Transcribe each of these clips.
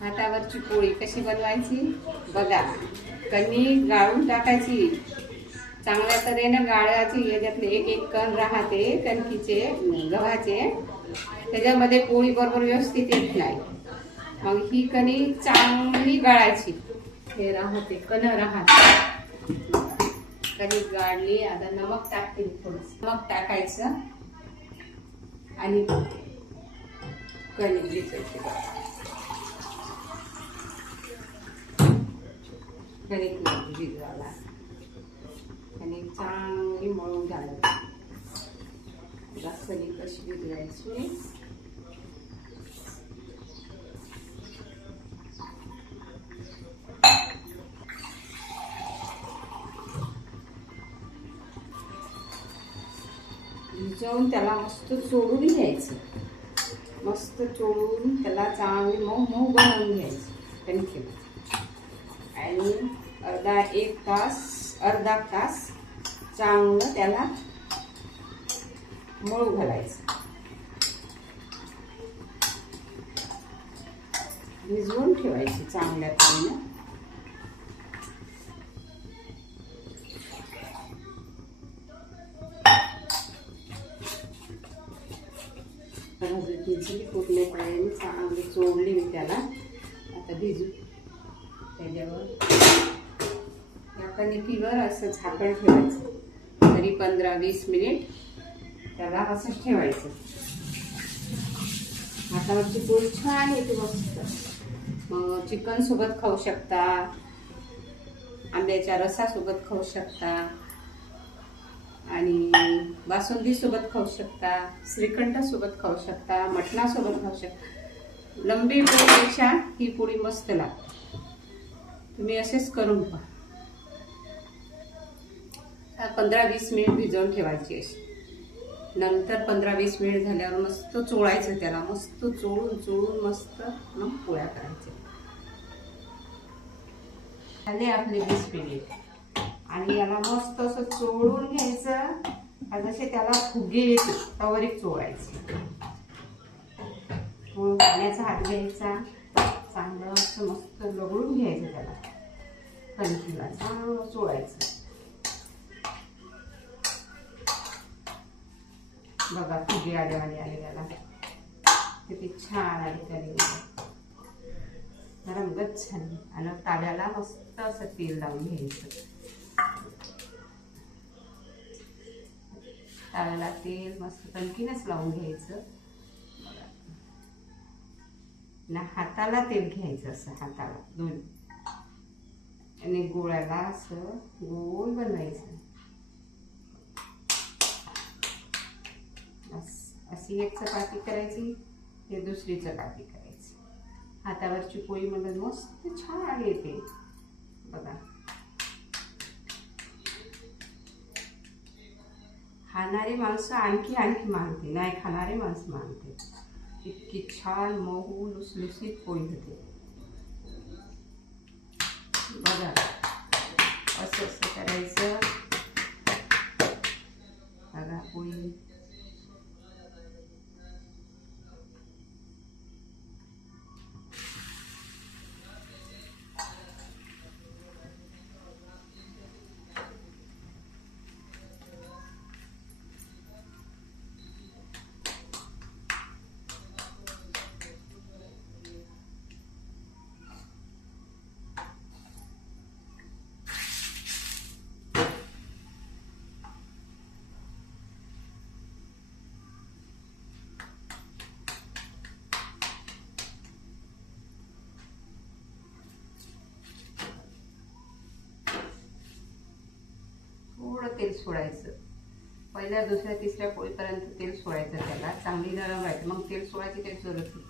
हातावरची पोळी कशी बनवायची बघा. कणिक गाळून टाकायची, चांगल्या तऱ्हेनं गाळायची. याच्यातले एक एक कण राहते कणकीचे, गव्हाचे, त्याच्यामध्ये पोळी बरोबर व्यवस्थित येत नाही. मग ही कणिक चांगली गाळायची. हे राहते कण राहते. कणिक गाळली. आता नमक टाकते, थोडंसं नमक टाकायचं आणि कणिक भिजवायची. कणिक भिजवायला कणिक चांगली मळून घालायची. कणिक कशी भिजवायची, भिजवून त्याला मस्त चोळून घ्यायचं. मस्त चोळून त्याला चांगली मऊ मऊ बनवून घ्यायचं कणिकेला. आणि अर्धा तास चांगलं त्याला मळू घालायचं. भिजवून ठेवायची चांगल्या तऱ्हेनं. भिजली पूर्ण तऱ्हेने चांगली चोळली मी त्याला. आता भिजू त्याच्यावर या कणिकीवर असं झाकण ठेवायचं. तरी 15-20 मिनिट त्याला असंच ठेवायचं. हातावरची पोळी छान येते मस्त. मग चिकन सोबत खाऊ शकता, आंब्याच्या रसासोबत खाऊ शकता, आणि बासुंदी सोबत खाऊ शकता, श्रीखंड सोबत खाऊ शकता, मटणासोबत खाऊ शकता. लंबी पोळीपेक्षा ही पोळी मस्त लागते. तुम्ही असेच करून पहा. 15-20 मिनिट भिजवून ठेवायची अशी. नंतर 15-20 मिनिट झाल्यावर मस्त चोळायचं त्याला. मस्त चोळून मस्त मग पोळ्या करायच्या. झाले आपले 20 मिनिट. आणि याला मस्त असं चोळून घ्यायचं. जसे त्याला फुगे येते तवरीक चोळायचे. पाण्याचा हात घ्यायचा, चांगलं असं मस्त लगडून घ्यायचं त्याला. कणकीला चांगलं चोळायचं. बघा फुगे आले त्याला. किती छान आले कणिक. नरम गच्च झाली. आणि ताव्याला मस्त असं तेल लावून घ्यायचं. ताव्याला तेल मस्त कणकीनच लावून घ्यायचं. ना हाताला तेल घ्यायचं असं, हाताला दोन्ही. आणि गोळ्याला असं गोल बनवायचं. अशी एक चपाती करायची, ते दुसरी चपाती करायची. हातावरची पोळी म्हणजे मस्त छान येते बघा. खाणारे माणसं आणखी मानते, नाही खाणारे माणसं मानते. इतकी छान मऊ लुसलुसीत पोळी होते बघा. असं करायचं बघा पोळी. तेल सोडायचं. पहिल्या दुसऱ्या तिसऱ्या पोळीपर्यंत तेल सोडायचं त्याला. चांगली नरम राहायचं. मग तेल सोडायची काही जरूरत नाही.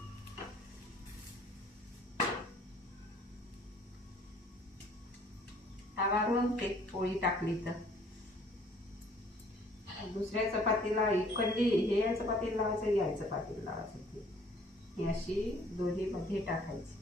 तावावरून ते पोळी टाकली तर दुसऱ्या चपातीला इकडली हे चपातीला लावायचं, या चपातीला लावायचं. ही अशी दोन्ही मध्ये टाकायची.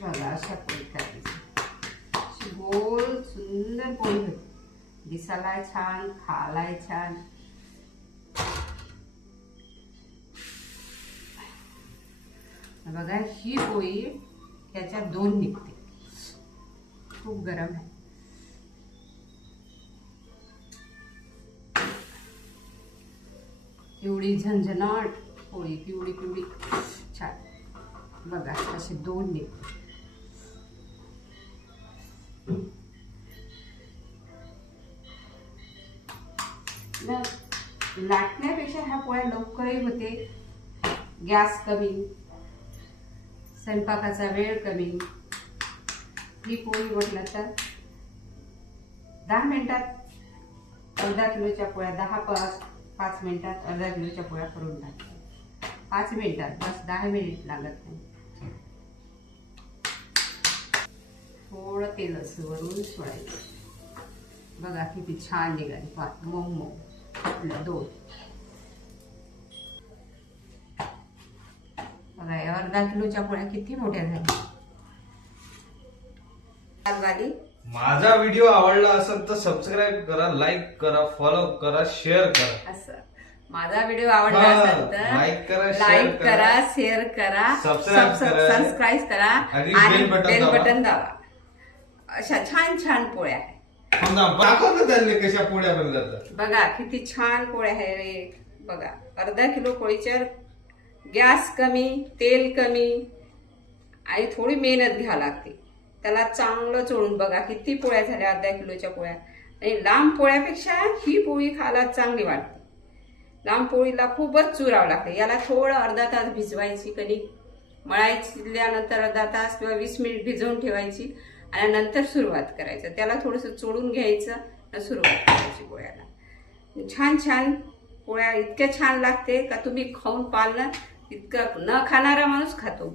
बघा अशा पोळी करायची, अशी गोल सुंदर पोळी होती, दिसायला छान, खायलाही छान. बघा ही पोळी त्याच्यात 2 निघते, खूप गरम आहे. एवढी झणझणाट पोळी, पिवळी पिवळी छान. बघा असे 2 निघते. लाटण्यापेक्षा ह्या पोळ्या लवकरही होते, गॅस कमी, स्वयंपाकाचा वेळ कमी. ही पोळी म्हटलं तर 10 मिनिटात अर्धा किलोच्या पोळ्या, 5 मिनिटात अर्धा किलोच्या पोळ्या करून टाकतात. 5 मिनिटात बस, 10 मिनिट लागत नाही. थोडं तेल असं वरून सोडायचं. बघा किती छान निघाली, मऊ मऊ आपल्या 2. बघा या अर्धा किलोच्या पोळ्या किती मोठ्या झाल्या. माझा व्हिडिओ आवडला असेल तर सबस्क्राईब करा, लाईक करा, फॉलो करा, शेअर करा. असं माझा व्हिडिओ आवडला असेल तर लाईक करा, शेअर करा, सबस्क्राईब करा आणि बेल बटन दाबा. अशा छान छान पोळ्या आहेत. दाखव ना त्यांनी कशा पोळ्या बनतात. बघा किती छान पोळ्या आहे रे. बघा अर्धा किलो पोळीच्या गॅस कमी, तेल कमी आणि थोडी मेहनत घ्यावी लागते. त्याला चांगलं चोळून बघा किती पोळ्या झाल्या अर्ध्या किलोच्या पोळ्या. आणि लांब पोळ्यापेक्षा ही पोळी खायला चांगली वाटते. लांब पोळीला खूपच चुरावं लागते. याला थोडं अर्धा तास भिजवायची, कणिक मळायल्यानंतर अर्धा तास किंवा 20 मिनिट भिजवून ठेवायची आणि नंतर सुरुवात करायचं. त्याला थोडंसं चोळून घ्यायचं आणि सुरुवात करायची पोळ्याला. छान छान पोळ्या इतक्या छान लागते का तुम्ही खाऊन पाल ना, इतकं न खाणारा माणूस खातो.